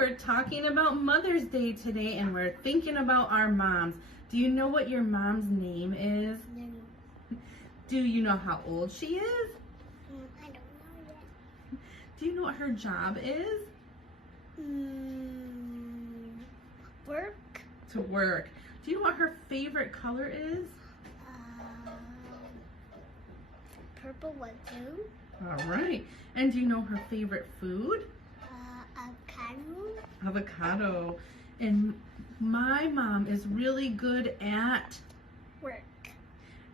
we're talking about Mother's Day today and we're thinking about our moms. Do you know what your mom's name is? No. Do you know how old she is? I don't know yet. Do you know what her job is? Work. To work. Do you know what her favorite color is? Purple with blue. All right. And do you know her favorite food? Avocado. Avocado. And my mom is really good at Work.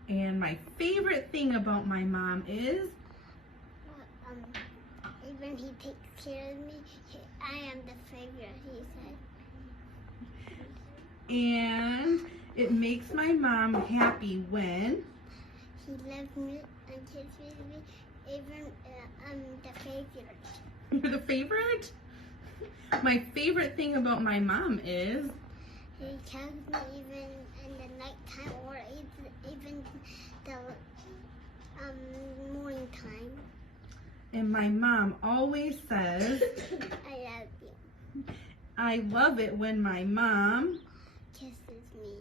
And my favorite thing about my mom is Even he takes care of me, I am the favorite, he said. and it makes my mom happy when He loves me and kisses me, even I'm the favorite. you're the favorite. My favorite thing about my mom is He tells me even in the nighttime or even the morning time. and my mom always says I love you. I love it when my mom Kisses me.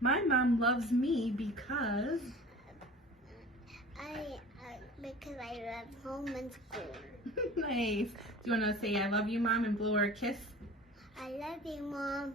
my mom loves me because Because I love home and school. nice. Do you want to say I love you, Mom, and blow her a kiss? I love you, Mom.